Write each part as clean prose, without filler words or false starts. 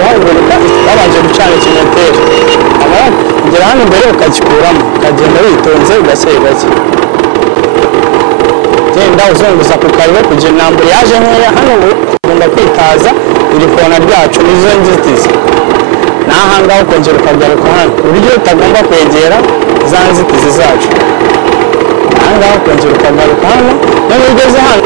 guhaguruka babanje gucana ikinyoteri amara kugera hano imbere ukagikuramo ukagenda witonze gake gake genda uzunguza ku kariro kugira nambure yaje nkeya hano ugomba kwitaza iri kona ryacu nizo nzitizi nahangaho ukongera ukagaruka hano uburyo utagomba kwegera za nzitizi zacu nahangaho ukongera ukagaruka hano none ugeze hano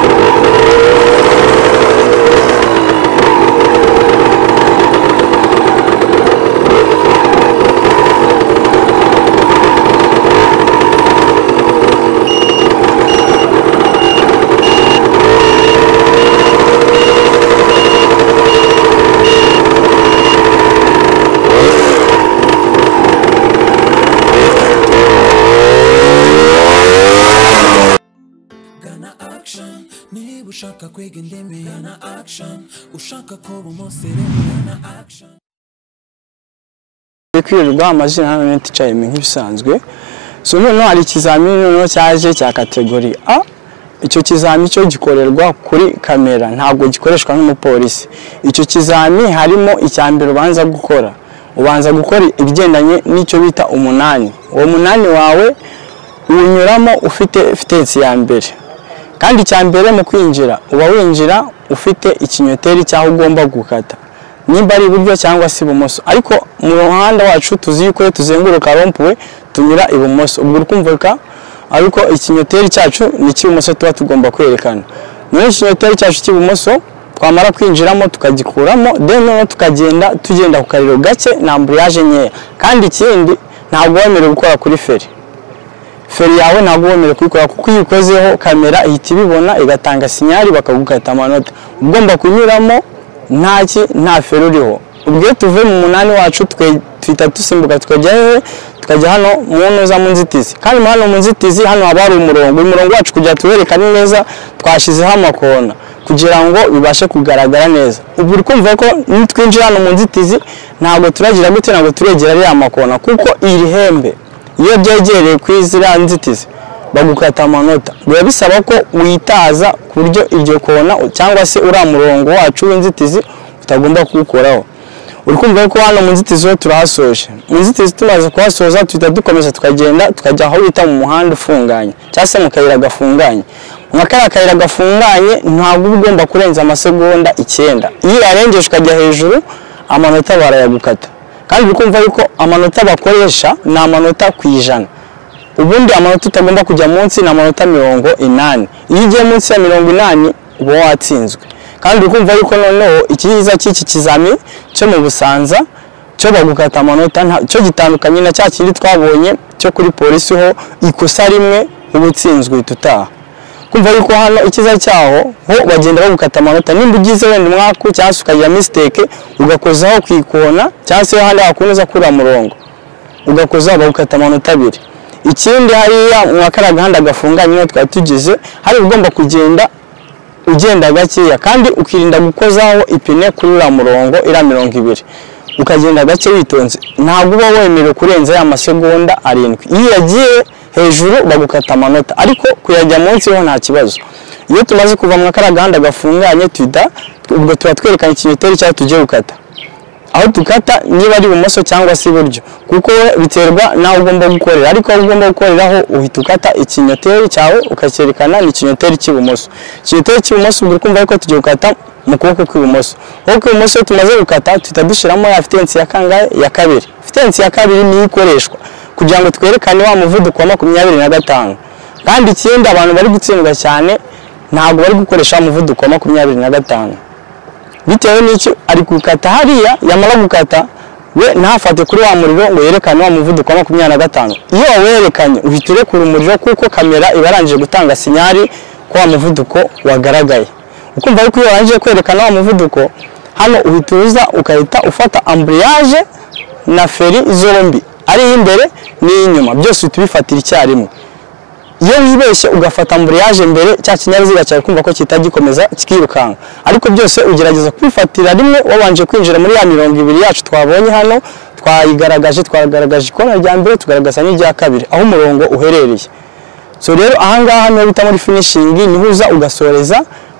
ushaka kwega indimi yana action ushaka ko bumuserera yana action kwirirwa amazina hano n'iticaye nk'ibisanzwe so none hari ikizamini none cyaje cya kategori A icyo kizamini cyo gikorerwa kuri kamera ntabwo gikoreshwa nk'umupolisi icyo kizamini harimo icyambere ubanza gukora ibigendanye n'icyo bita umunani uwo munani wawe unyuramo ufite fitensi ya mbere kandi icyambere mu kwinjira uba winjira ufite ikinyoteri cyaho ugomba gukata nimba ari iburyo cyangwa se ibumoso ariko mu ruhande wacu tuzi yuko tuzenguruka rompuwe tunyura ibumoso ubwo ukumvuka ariko ikinyoteri cyacu ni cy'ibumoso tuba tugomba kwerekana muri ikinyoteri cyacu cy'ibumoso twamara kwinjiramo tukagikuramo then tukagenda tugenda ku kariro gake na ambriage nkeya kandi ikindi ntabwo wemerewe gukora kuri feri yawe ntabwo wemerewe kuyikora kuko iyo ukozeho kamera ihita ibibona igatanga sinyari bakagukata amanota ugomba kunyuramo nta feri uriho ubwo tuve mu munani wacu twita dusimbuka tukajya hano munoza mu nzitizi kandi hano mu nzitizi hano haba hari umurongo wacu kugira tuwerekane neza twashizeho amakona kugira ngo bibashe kugaragara neza ubwo urikumva ko nitwinjira hano mu nzitizi ntabwo turagira gute ntabwo turegera ari amakona kuko iri hembe iyo byegereye kwizira nzitizi bagukata amanota biba bisaba ko witaza ku buryo iryo kona cyangwa se uri murongo wacu w'inzitizi utagomba kuwukoraho urikumva ko hano mu nzitizi turahasoje mu nzitizi tumaze kuhasoza tuhita dukomeza tukagenda tukajya aho bita mu muhanda ufunganye cyangwa se mu kayira gafunganye mu kayira gafunganye ntabwo ugomba kurenza amasegonda 9 iyo yarengeje ukajya hejuru amanota barayagukata kandi ukumva yuko amanota bakoresha ni amanota ku ijana ubundi amanota utagomba kujya munsi na amanota 80 iyo ugiye munsi ya 80 uba watsinzwe kandi ukumva yuko noneho ikiza cy'iki kizami cyo mu Busanza cyo bagukata amanota cyo gitandukanye na cya kindi twabonye cyo kuri polisi ho ikosa rimwe ubutsinzwe tutaha kumva yuko hano ikiza cyaho ho bagenda bagukata amanota nimba ugize wenda umwaka cyangwa ukagira mistake ugakozaho kwikona cyangwa se handi hakunoza kuri murongo ugakozaho bagukata amanota 2 ikindi hariya mu akaragahanda gafunganye no twatugize hari ugomba kugenda ugenda gakeya kandi ukirinda gukozaho ipine kuri la murongo ira 20 ukagenda gake witonze ntabwo uba wemerewe kurenza ya masegonda 7 iyo yagiye hejuru bagukata amanota ariko kuyajya munsi ho nta kibazo iyo tumaze kuva mu akaragahanda gafunganye ubwo tuba twerekana ikinyoteri cyaho tujye gukata aho tukata niba ari ibumoso cyangwa se iburyo kuko biterwa naho ugomba gukorera ariko aho ugomba gukoreraho uhita ukata ikinyoteri cyawe ukacyerekana ni ikinyoteri cy'ibumoso ikinyoteri cy'ibumoso ubwo kumva ko tujye gukata mu kuboko kw'ibumoso aho kw'ibumoso tumaze gukata tuhita dushyiramo ya fitensi ya kangahe ya kabiri fitensi ya kabiri niyo ikoreshwa kugira ngo twerekane wa muvuduko wa 25 kandi ikindi abantu bari gutsindwa cyane ntabwo bari gukoresha umuvuduko wa 25 bitewe n'icyo ari gukata hariya yamara gukata we ntafate kuri wa muriro ngo yerekane wa muvuduko wa 25 iyo wawerekanye uhita urekura umuriro kuko kamera ibarangije gutanga sinyari ko wa muvuduko wagaragaye ukumva yuko iyo warangije kwerekana wa muvuduko hano uhita uza ukahita ufata ambriage na feri zombi ari imbere n'inyuma byose tubifatira icyarimwe iyo wibeshye ugafata ambriage mbere cya kinyabiziga cyawe kumva ko kitagikomeza kikirukanka ariko byose ugerageza kwifatira rimwe wabanje kwinjira muri ya 20 yacu twabonye hano twagaragaje ikona rya mbere tugaragaza n'irya kabiri aho umurongo uherereye so rero ahangaha no bita muri finishing niho uza ugasoreza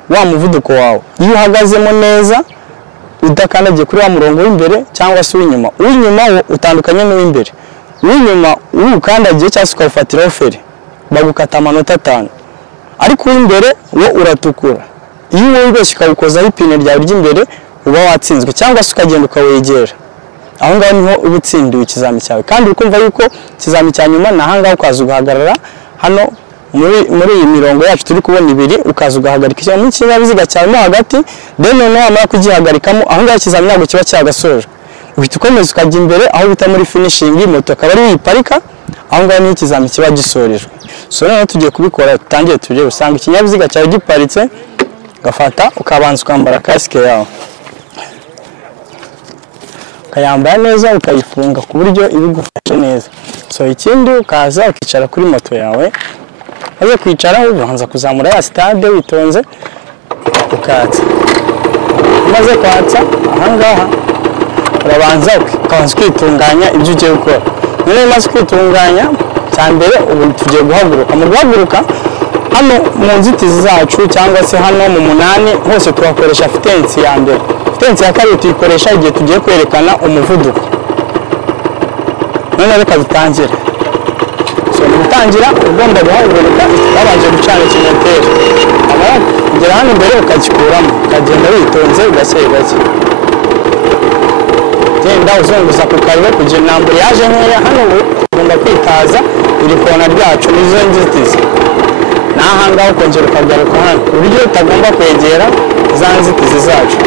wa muvuduko wawe iyo uhagazemo neza udakandagiye kuri wa murongo w'imbere cyangwa se w'inyuma. Uw'inyuma wo utandukanye n'uw'imbere. Uw'inyuma ukandagiye cyangwa se ukafatiraho feri bagukata amanota 5, ariko uw'imbere wo uratukura. Iyo wibeshye ukawukozaho ipine ryawe ry'imbere uba watsinzwe, cyangwa se ukagenda ukawegera. Aho ngaho niho uba utsindiwe ikizami cyawe, kandi ukumva yuko ikizami cya nyuma naho ngaho ukaza ugahagarara hano muri iyi mirongo yacu turi kubona ibiri, ukaza ugahagarika ikinyabiziga cyawe mo hagati, then noneho wamara kugihagarikamo aho ngaho ikizami ntabwo kiba cyagasoje, uhita ukomeza ukajya imbere aho bita muri finishing, moto akaba ari yiparika, aho ngaho niho ikizami kiba gisorejwe. So noneho tugiye kubikora, tutangiye turebe. Usanga ikinyabiziga cyawe giparitse, gafata ukabanza ukambara kasike yawe, ukayambara neza, ukayifunga ku buryo ibigufashe neza. So ikindi ukaza ukicara kuri moto yawe, maze kwicara ubanza kuzamura ya stade witonze, ukatsa. Maze kwatsa ahangaha urabanza ukabanza kwitunganya ibyo ugiye gukora. None maze kwitunganya cyambere ubu tugiye guhaguruka. Mu guhaguruka hano mu nzitizi zacu cyangwa se hano mu munani hose turakoresha fitensi ya mbere. Fitensi ya kabiri tuyikoresha igihe tugiye kwerekana umuvuduko. None reka dutangire. So gutangira ugomba guhaguruka babanje gucana ikinyoteri. Amara kugera hano imbere ukagikuramo, ukagenda witonze gake gake. Genda uzunguza ku kariro kugira intambwe yaje nkeya. Hano ugomba kwitaza iri kona ryacu nizo nzitizi. Naha ngaho ukongera ukagaruka hano uburyo utagomba kwegera za nzitizi zacu.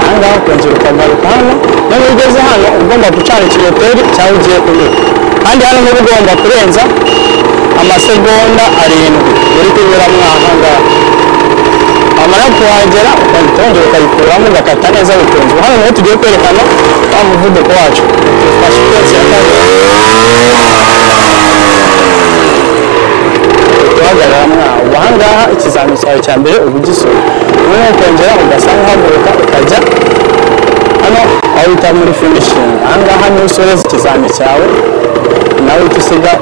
Aha ngaho ukongera ukagaruka hano, none ugeze hano ugomba gucana ikinyoteri cyawe ugiye kunyura. Kandi hano niba ugomba kurenza amasegonda 7 uri kunyuramo aha ngaho. Amara kuhagera ukongera ukayikuramo ugakata neza witonze. Hano niho tugiye kwerekana wa muvuduko wacu. Tufashe fitensi ya kabiri. Tuhagarara mwaho. Aha ngaha ikizami cyawe cya mbere ubugisoje. Noneho ukongera ugasa nk'uhaguruka ukajya hano aho bita muri finishing. Aha ngaha niho usoreza ikizami cyawe, nawe usiga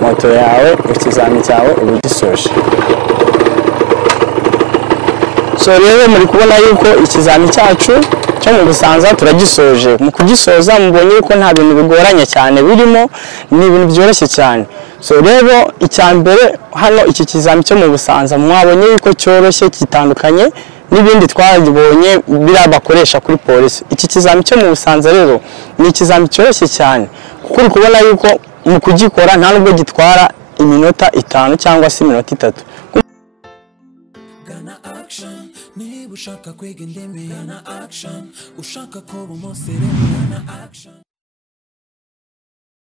moto yawe, ikizami cyawe ubugisoje. So rero muri kubona yuko ikizami cyacu cyo mu Busanza turagisoje. Mu kugisoza mubonye yuko nta bintu bigoranye cyane birimo, ni ibintu byoroshye cyane. So rero icyambere hano iki kizami cyo mu Busanza mwabonye yuko cyoroshye kitandukanye n'ibindi twabonye birabakoresha kuri polisi. Iki kizami cyo mu Busanza rero ni ikizami cyoroshye cyane, kuko uri kubona yuko mu kugikora nta nubwo gitwara iminota 5 cyangwa se iminota 3. Niba ushaka kwiga indimi Gana Action, ushaka kuba umusirimu Gana Action.